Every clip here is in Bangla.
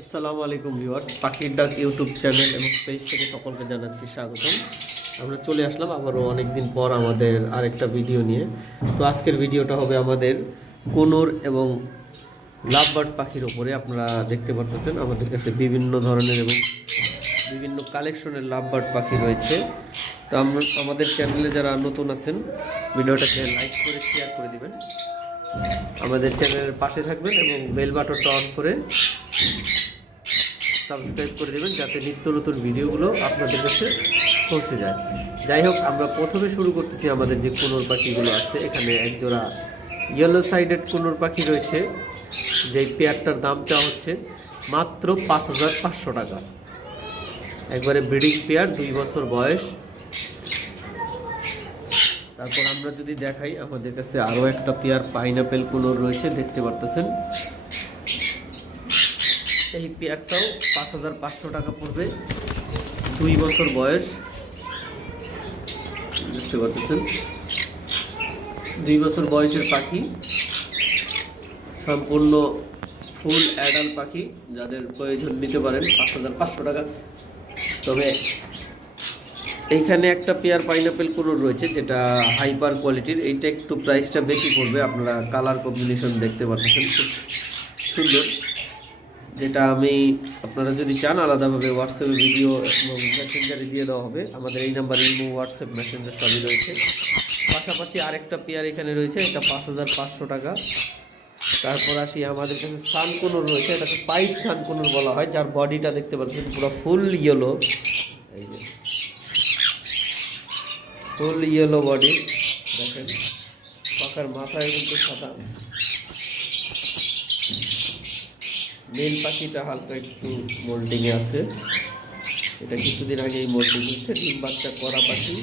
আসসালামু আলাইকুম ভিউয়ার্স, পাখির ডাক ইউটিউব চ্যানেল এবং পেজ থেকে সকলকে জানাচ্ছি স্বাগতম। আমরা চলে আসলাম আবারও অনেকদিন পর আমাদের আরেকটা ভিডিও নিয়ে। তো আজকের ভিডিওটা হবে আমাদের কোনোর এবং লাভবার্ড পাখির ওপরে। আপনারা দেখতে পারতেছেন আমাদের কাছে বিভিন্ন ধরনের এবং বিভিন্ন কালেকশনের লাভবার্ড পাখি রয়েছে। তো আমাদের চ্যানেলে যারা নতুন আছেন ভিডিওটাকে লাইক করে শেয়ার করে দিবেন, আমাদের চ্যানেলের পাশে থাকবেন এবং বেল বাটনটা অন করে সাবস্ক্রাইব করে দেবেন যাতে নিত্য নতুন ভিডিওগুলো আপনাদের কাছে পৌঁছে যায়। যাই হোক, আমরা প্রথমে শুরু করতেছি আমাদের যে কোনোর পাখিগুলো আছে। এখানে একজোড়া ইয়েলো সাইডেড কোনোর পাখি রয়েছে, যেই পেয়ারটার দামটা হচ্ছে মাত্র ৫,৫০০ টাকা। একবারে ব্রিডিং পেয়ার, ২ বছর বয়স। তারপর আমরা যদি দেখাই, আমাদের কাছে আরও একটা পেয়ার পাইনাপেল কোনোর রয়েছে, দেখতে পারতেছেন। এই পেয়ারটাও ৫,৫০০ টাকা পড়বে, ২ বছর বয়স, দেখতে পাচ্ছেন। ২ বছর বয়সের পাখি, সম্পূর্ণ ফুল অ্যাডাল্ট পাখি। যাদের প্রয়োজন নিতে পারেন ৫,৫০০ টাকা। তবে এইখানে একটা পেয়ার পাইনাপেল কোনোর রয়েছে যেটা হাইপার কোয়ালিটির, এইটা একটু প্রাইসটা বেশি পড়বে। আপনারা কালার কম্বিনেশন দেখতে পাচ্ছেন, খুব সুন্দর। যেটা আমি আপনারা যদি চান আলাদাভাবে হোয়াটসঅ্যাপে ভিডিও এবং মেসেঞ্জারে দিয়ে দেওয়া হবে। আমাদের এই নাম্বারে ইমো, হোয়াটসঅ্যাপ, মেসেঞ্জার সবই রয়েছে। পাশাপাশি আরেকটা পেয়ার এখানে রয়েছে, এটা ৫,৫০০ টাকা। তারপর আসি, আমাদের কাছে সানকোনোর রয়েছে, এটাকে পাইপ সানকোনোর বলা হয়, যার বডিটা দেখতে পাচ্ছেন পুরো ফুল ইয়েলো। এই যে ফুল ইয়েলো বডি, দেখেন পাখার মাথায় কিন্তু সাদা। মেল পাখিটা হালকা একটু মোল্ডিংয়ে আছে, এটা কিছুদিন আগেই মোল্ডিং হচ্ছে। ডিম বাচ্চা করা পাখি,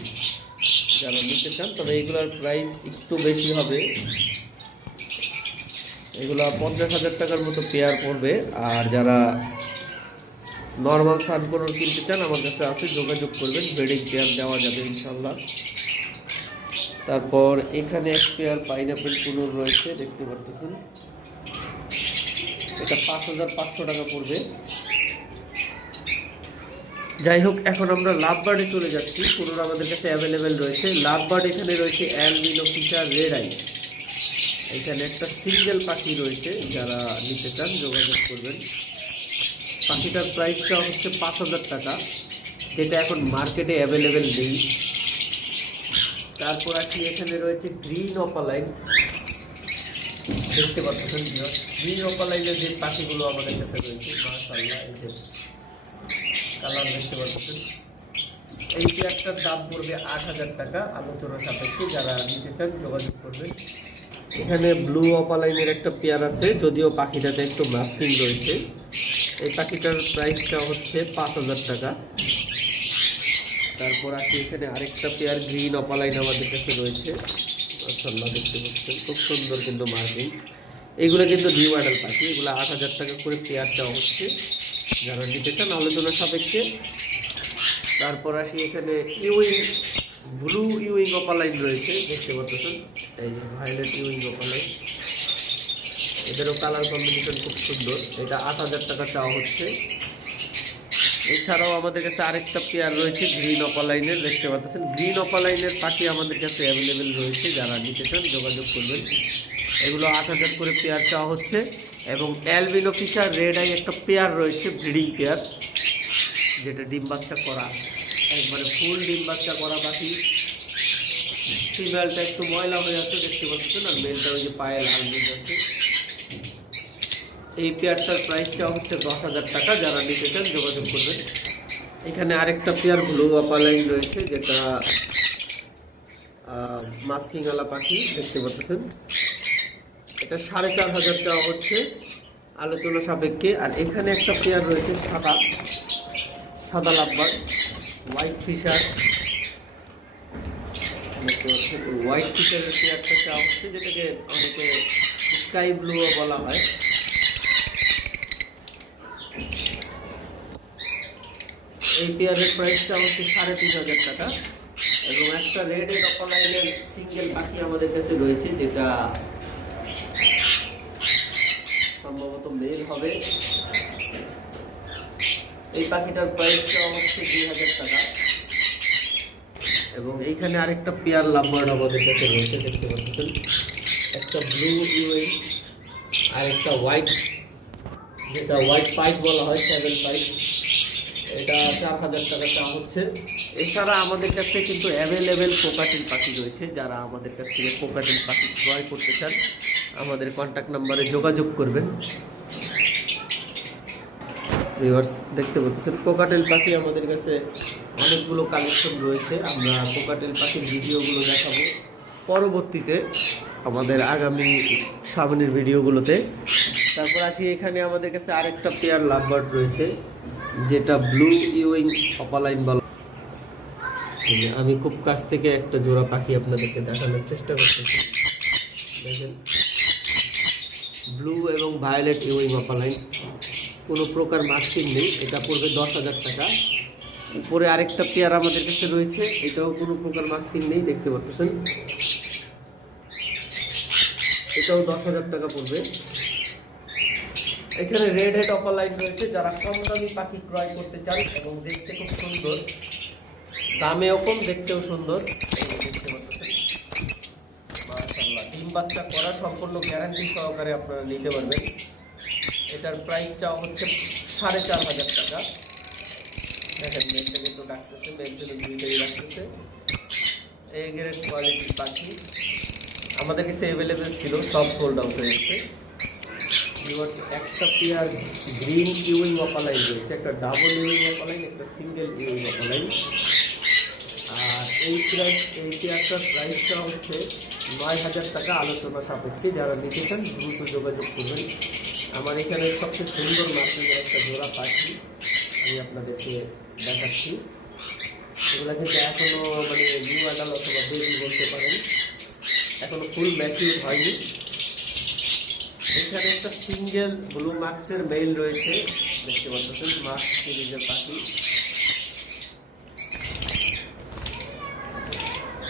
যারা নিতে চান। তবে এগুলোর প্রাইস একটু বেশি হবে, এগুলো ৫০,০০০ টাকার মতো পেয়ার পড়বে। আর যারা নর্মাল সানকোনোর কিনতে চান আমার কাছে আছে, যোগাযোগ করবেন, ব্রিডিং পেয়ার দেওয়া যাবে ইনশাল্লাহ। তারপর এখানে এক পেয়ার পাইনাপেল কোনোর রয়েছে, দেখতে পারতেছেন। এটা ৫,৫০০ টাকা পড়বে। যাই হোক, এখন আমরা লাভবার্ডে চলে যাচ্ছি। কোনোর আমাদের কাছে অ্যাভেলেবেল রয়েছে। লাভবার্ড এখানে রয়েছে অ্যালবিনো ফিশার রেড আই। এখানে একটা সিঙ্গেল পাখি রয়েছে, যারা নিতে চান যোগাযোগ করবেন। পাখিটার প্রাইসটা হচ্ছে ৫,০০০ টাকা, যেটা এখন মার্কেটে অ্যাভেলেবেল নেই। তারপর আসি, এখানে রয়েছে গ্রিন অপালাইন, দেখতে পাচ্ছেন। গ্রিন অপালাইনের যে পাখিগুলো আমাদের কাছে রয়েছে, মাশাআল্লাহ, এই যে কালার দেখতে পাচ্ছেন। এই পেয়ারটার দাম পড়বে ৮,০০০ টাকা, আলোচনা সাপেক্ষে। যারা নিতে চান যোগাযোগ করবেন। এখানে ব্লু অপালাইনের একটা পেয়ার আছে, যদিও পাখিটাতে একটু মাস্কিং রয়েছে। এই পাখিটার প্রাইসটা হচ্ছে ৫,০০০ টাকা। তারপর আসি, এখানে আরেকটা পেয়ার গ্রিন অপালাইন আমাদের কাছে রয়েছে, মাশাআল্লাহ, দেখতে পাচ্ছেন, খুব সুন্দর কিন্তু মার্কিং। এগুলো কিন্তু নিউ অ্যাডাল্ট পাখি, এগুলো ৮,০০০ টাকা করে পেয়ার দেওয়া হচ্ছে, যারা নিতে চান আলোচনা সাপেক্ষে। তারপর আসি, এখানে ইউইং, ব্লু ইউইং অপালাইন রয়েছে, দেখতে পাচ্ছেন। এই যে ভায়োলেট ইউইং অপালাইন, এদেরও কালার কম্বিনেশন খুব সুন্দর। এটা ৮,০০০ টাকা চাওয়া হচ্ছে। এছাড়াও আমাদের কাছে আরেকটা পেয়ার রয়েছে গ্রিন অপালাইনের, দেখতে পাচ্ছেন। গ্রিন অপালাইনের পাখি আমাদের কাছে অ্যাভেলেবেল রয়েছে, যারা নিতে চান যোগাযোগ করবেন। এগুলো ৮,০০০ করে পেয়ার চাওয়া হচ্ছে। এবং অ্যালবিনো ফিশার রেড আই একটা পেয়ার রয়েছে, ব্রিডিং পেয়ার, যেটা ডিম বাচ্চা করা, একবারে ফুল ডিম বাচ্চা করা পাখি। ফিমেলটা একটু ময়লা হয়ে আছে, দেখতে পাচ্ছেন, আর মেলটা ওই যে পায়ে লাল দিন আছে। এই পেয়ারটার প্রাইসটা হচ্ছে ১০,০০০ টাকা, যারা নিতে চান যোগাযোগ করবেন। এখানে আরেকটা পেয়ার ব্লু অপালাইন রয়েছে, যেটা মাস্কিংওয়ালা পাখি, দেখতে পাচ্ছেন। এটা ৪,৫০০ চাওয়া হচ্ছে, আলোচনা সাপেক্ষে। আর এখানে একটা পেয়ার রয়েছে সাদা লাভবার্ড, হোয়াইট ফিশার, দেখতে পাচ্ছেন। হোয়াইট ফিশারের পেয়ারটা চাওয়া হচ্ছে, যেটাকে অনেকে স্কাই ব্লুও বলা হয়। এই পেয়ারের প্রাইসটা হচ্ছে ৩,৫০০ টাকা। এবং একটা রেড এড অপালাইনের সিঙ্গেল পাখি আমাদের কাছে রয়েছে, যেটা সম্ভবত মেল হবে। এই পাখিটার প্রাইসটা হচ্ছে 2000 টাকা। এবং এইখানে আরেকটা পেয়ার লাভবার্ড আমাদের কাছে রয়েছে, দেখতে পাচ্ছেন, একটা ব্লু ইউএন আর একটা হোয়াইট, যেটা হোয়াইট পাইপ বলা হয়, 7 পাইপ। এটা 4000 টাকা দাম হচ্ছে। এছাড়া আমাদের কাছে কিন্তু অ্যাভেলেবেল কোকাটেল পাখি রয়েছে। যারা আমাদের কাছ থেকে কোকাটেল পাখি ক্রয় করতে চান আমাদের কন্ট্যাক্ট নাম্বারে যোগাযোগ করবেন। ভিউয়ার্স দেখতে পাচ্ছেন কোকাটেল পাখি আমাদের কাছে অনেকগুলো কালেকশন রয়েছে। আমরা কোকাটেল পাখির ভিডিওগুলো দেখাবো পরবর্তীতে আমাদের আগামী সামনের ভিডিওগুলোতে। তারপর আসি, এখানে আমাদের কাছে আরেকটা পেয়ার লাভবার্ড রয়েছে, যেটা ব্লু ইউইং অপালাইন বলা। আমি খুব কাছ থেকে একটা জোড়া পাখি আপনাদেরকে দেখানোর চেষ্টা করতেছি। দেখেন, ব্লু এবং ভায়োলেট ইউইং অপালাইন, কোনো প্রকার মাস্কিং নেই। এটা পড়বে 10,000 টাকা। উপরে আরেকটা পেয়ার আমাদের কাছে রয়েছে, এটাও কোনো প্রকার মাস্কিং নেই, দেখতে পাচ্ছেন, এটাও 10,000 টাকা পড়বে। এখানে রেড হেড অপালাইন রয়েছে। যারা কম দামি পাখি ক্রয় করতে চান এবং দেখতে খুব সুন্দর, দামেও কম, দেখতেও সুন্দর, দেখতে পাচ্ছেন, মাশাআল্লাহ, ডিম বাচ্চা করা সম্পূর্ণ গ্যারান্টি সহকারে আপনারা নিতে পারবেন। এটার প্রাইসটা হচ্ছে 4500 টাকা। দেখেন, মেঘটা কিন্তু ডাকতেছে, মেঘগুলো দুইটাই ডাকতেছে। এই গ্রেড কোয়ালিটির পাখি আমাদের কাছে অ্যাভেলেবেল ছিল, সব সোল্ড আউট হয়েছে। একটা পেয়ার গ্রিন ইউইং অপালাইন রয়েছে, একটা ডাবল ইউইং অপালাইন, একটা সিঙ্গেল ইউইং অপালাইন। আর এই পেয়ারটার প্রাইসটা হচ্ছে 9000 টাকা, আলোচনা সাপেক্ষে। যারা নিতে চান দ্রুত যোগাযোগ করবেন। আমার এখানে সবচেয়ে সুন্দর মার্কিংয়ের একটা জোড়া পাখি আমি আপনাদেরকে দেখাচ্ছি। এগুলা কিন্তু এখনো মানে নিউ অ্যাডাল অথবা বেবি বলতে পারেন, এখনো ফুল ম্যাচিউর হয়নি। এখানে একটা সিঙ্গেল ব্লু মার্কসের মেইল রয়েছে, দেখতে পাচ্ছেন, মার্কস সিরিজের পাখি।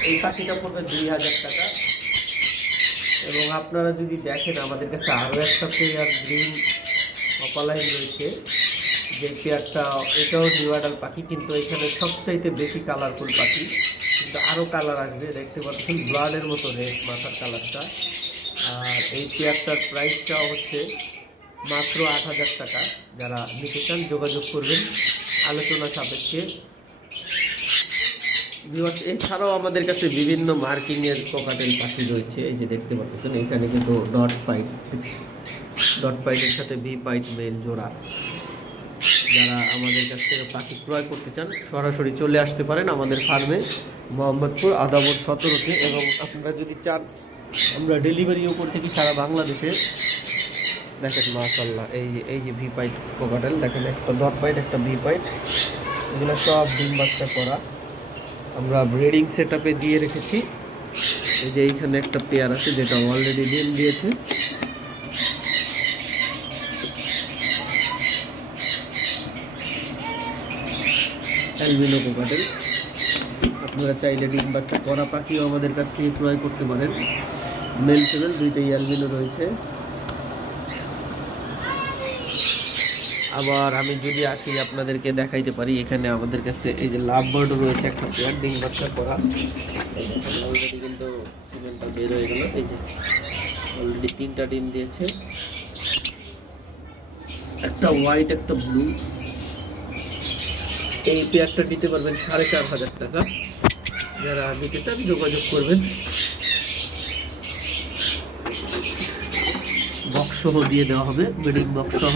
এই পাখিটা পড়বে 2000 টাকা। এবং আপনারা যদি দেখেন আমাদের কাছে আরও একটা পেয়ার গ্রিন অপালাইন রয়েছে, যে পেয়ারটা, এটাও নিউ অ্যাডাল পাখি, কিন্তু এখানে সবচাইতে বেশি কালারফুল পাখি, কিন্তু আরও কালার আসবে, দেখতে পাচ্ছেন, ব্লাডের মতো রেড মাথার কালারটা। আর এই পেয়ারটার প্রাইসটা হচ্ছে মাত্র 8000 টাকা। যারা নিতে চান যোগাযোগ করবেন আলোচনা সাপেক্ষে। এছাড়াও আমাদের কাছে বিভিন্ন মার্কিংয়ের কোকাটেল পাখি রয়েছে, এই যে দেখতে পাচ্ছেন, এখানে কিন্তু ডট পাইটের সাথে ভি পাইট মেল জোড়া। যারা আমাদের কাছ থেকে পাখি ক্রয় করতে চান সরাসরি চলে আসতে পারেন আমাদের ফার্মে, মোহাম্মদপুর আদাবর 17-তে। এবং আপনারা যদি চান আমরা ডেলিভারিও করতে কি সারা বাংলাদেশে। দেখেন মাশাআল্লাহ, এই যে ভি পাইট কোকাটেল, দেখেন, একটা ডট পাইট, একটা ভি পাইট, এগুলো সব ডিম বাচ্চা করা। আমরা ব্রিডিং সেটআপে দিয়ে রেখেছি। এই যে এইখানে একটা পেয়ার আছে যেটা অলরেডি ডিম দিয়েছে। অ্যালবিনো কোকাটেল, আপনারা চাইলে ডিম বাচ্চা করা পাখিও আমাদের কাছ থেকে ক্রয় করতে পারেন। মেল ফিমেল দুইটাই অ্যালবিনো রয়েছে। আবার আমি যদি আসি আপনাদেরকে দেখাইতে পারি, এখানে আমাদের কাছে এই যে লাভ বার্ডও রয়েছে, একটা পেয়ার ডিম বাচ্চা করা। অলরেডি কিন্তু ফিমেলটা বের হয়ে গেল, এই যে অলরেডি 3টা ডিম দিয়েছে, একটা হোয়াইট, একটা ব্লু। এই পেয়ারটা দিতে পারবেন 4500 টাকা। যারা নিতে চান যোগাযোগ করবেন। বক্স সহ দিয়ে দেওয়া হবে, ব্রিডিং বক্স সহ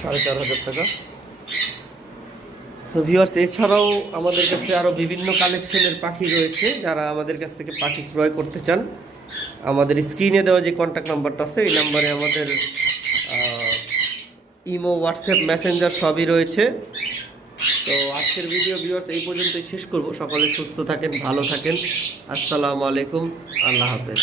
4500 টাকা। তো ভিউয়ার্স, এছাড়াও আমাদের কাছে আরও বিভিন্ন কালেকশনের পাখি রয়েছে। যারা আমাদের কাছ থেকে পাখি ক্রয় করতে চান আমাদের স্ক্রিনে দেওয়া যে কন্ট্যাক্ট নাম্বারটা আছে, এই নাম্বারে আমাদের ইমো, হোয়াটসঅ্যাপ, মেসেঞ্জার সবই রয়েছে। তো আজকের ভিডিও ভিউয়ার্স এই পর্যন্তই শেষ করব। সকলে সুস্থ থাকেন, ভালো থাকেন। আসসালামু আলাইকুম, আল্লাহ হাফেজ।